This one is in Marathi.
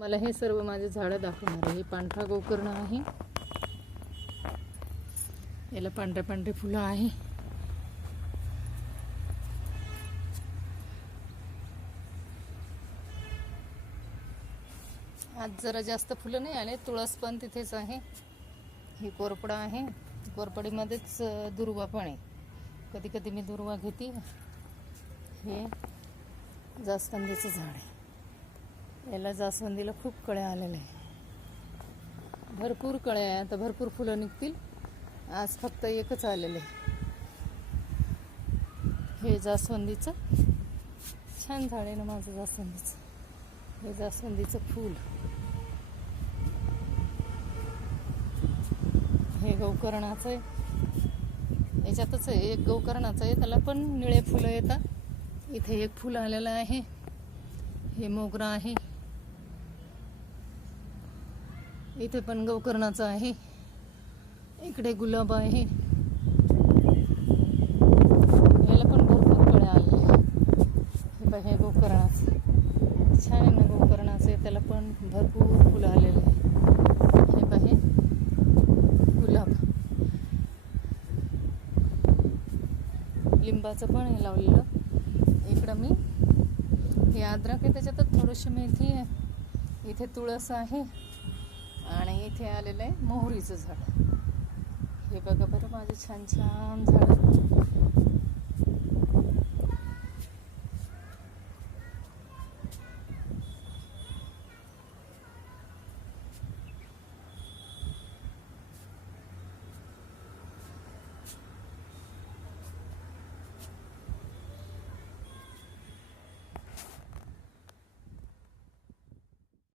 मला हे सर्व माझे झाडं दाखवणार आहे. हे पांढरा गोकर्ण आहे. याला पांढरे पांढरे फुलं आहे. आज जरा जास्त फुलं नाही आले. तुळस पण तिथेच आहे. ही कोरपडा आहे. कोरपडीमध्येच दुर्वा पण आहे. कधी कधी मी दुर्वा घेते. हे जास्वंदीचं झाड आहे. याला जास्वंदीला खूप कळ्या आलेल्या आहे. भरपूर कळ्या आहे आता भरपूर फुलं निघतील. आज फक्त एकच आलेलं आहे. हे जास्वंदीचं. छान झाड आहे ना माझं जास्वंदीचं. हे जास्वंदीचं फूल. हे गौकर्णाचं आहे. याच्यातच आहे एक गौकर्णाचं आहे. त्याला पण निळे फुलं येतात. इथे एक फुल आलेलं आहे. हे मोगरा आहे. इथे पण गोकर्णाचं आहे. इकडे गुलाब आहे. याला पण भरपूर कळ्या आलेल्या हे पहा हे गोकर्णाचं. छान आहे ना गोकर्णाचे. त्याला पण भरपूर फुलं आलेले हे पहा हे गुलाब. लिंबाचं पण हे लावलेलं. इकडं मी हे अद्रक आहे त्याच्यातच थोडीशी मेथी आहे. इथे तुळस आहे. आणि इथे आलेलं आहे मोहरीचं झाड. हे बघा बरं माझे छान छान झाड.